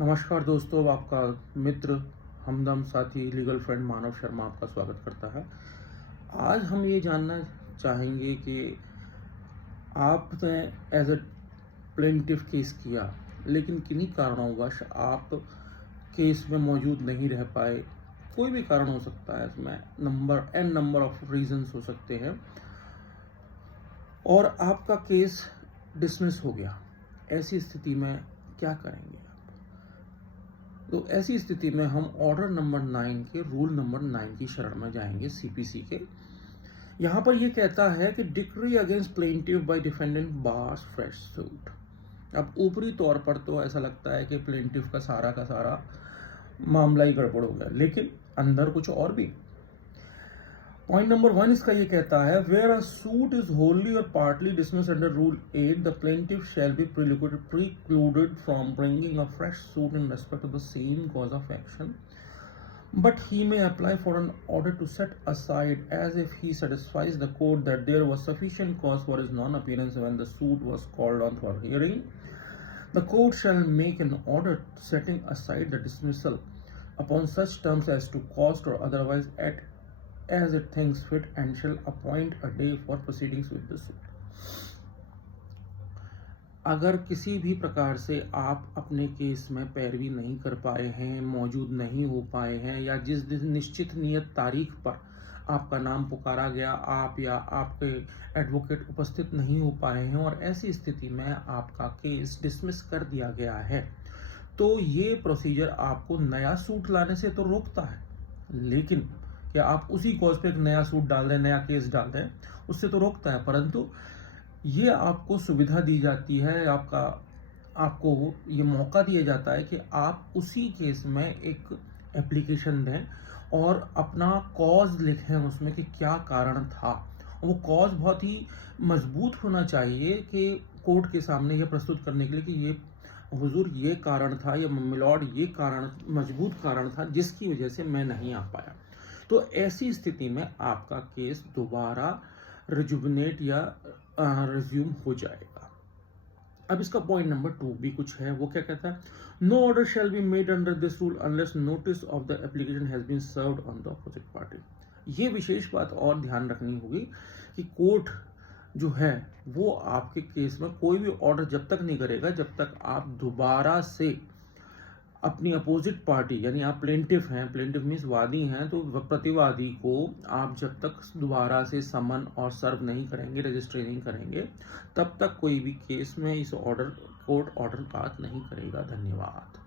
नमस्कार दोस्तों, आपका मित्र हमदम साथी लीगल फ्रेंड मानव शर्मा आपका स्वागत करता है। आज हम ये जानना चाहेंगे कि आपने एज अ प्लेंटिफ केस किया, लेकिन किन्हीं कारणोंवश आप केस में मौजूद नहीं रह पाए। कोई भी कारण हो सकता है, इसमें एन नंबर ऑफ रीजंस हो सकते हैं और आपका केस डिसमिस हो गया। ऐसी स्थिति में क्या करेंगे? तो ऐसी स्थिति में हम ऑर्डर नंबर 9 के रूल नंबर 9 की शरण में जाएंगे, सीपीसी के। यहां पर यह कहता है कि decree against plaintiff by defendant bars fresh suit. अब ऊपरी तौर पर तो ऐसा लगता है कि प्लेंटिफ का सारा मामला ही गड़बड़ हो गया, लेकिन अंदर कुछ और भी। पॉइंट नंबर 1 इसका ये कहता है, where a suit is wholly और partly dismiss under rule 8, the plaintiff shall be precluded from bringing a fresh suit in respect of the same cause of action, but he may apply for an order to set aside as if he satisfies the court that there was sufficient cause for his non-appearance when the suit was called on for hearing. The court shall make an order setting aside the dismissal upon such terms as to cost or otherwise as it thinks fit and shall appoint a day for proceedings with the suit. अगर किसी भी प्रकार से आप अपने case में पैरवी नहीं कर पाए हैं, मौजूद नहीं हो पाए हैं, या जिस दिन निश्चित नियत तारीख पर आपका नाम पुकारा गया, आप या आपके एडवोकेट उपस्थित नहीं हो पाए हैं और ऐसी स्थिति में आपका केस डिसमिस कर दिया गया है, तो ये प्रोसीजर आपको नया सूट लाने से तो रोकता है, लेकिन क्या आप उसी कॉज पे एक नया सूट डाल दें, नया केस डाल दें, उससे तो रोकता है। परंतु ये आपको सुविधा दी जाती है, आपको ये मौका दिया जाता है कि आप उसी केस में एक एप्लीकेशन दें और अपना कॉज लिखें उसमें कि क्या कारण था। वो कॉज बहुत ही मजबूत होना चाहिए कि कोर्ट के सामने ये प्रस्तुत करने के लिए कि ये हुजूर ये कारण था, या मिलॉर्ड ये कारण, मजबूत कारण था जिसकी वजह से मैं नहीं आ पाया। तो ऐसी स्थिति में आपका केस दोबारा रिजुविनेट या रिज्यूम हो जाएगा। अब इसका पॉइंट नंबर 2 भी कुछ है। वो क्या कहता है, no order shall be made under this rule unless notice of the application has been served on the opposite party. ये विशेष बात और ध्यान रखनी होगी कि कोर्ट जो है वो आपके केस में कोई भी ऑर्डर जब तक नहीं करेगा जब तक आप दोबारा से अपनी अपोजिट पार्टी, यानी आप प्लेंटिफ हैं, प्लेंटिफ मीन्स वादी हैं, तो प्रतिवादी को आप जब तक दोबारा से समन और सर्व नहीं करेंगे, रजिस्ट्री नहीं करेंगे, तब तक कोई भी केस में इस कोर्ट ऑर्डर बात नहीं करेगा। धन्यवाद।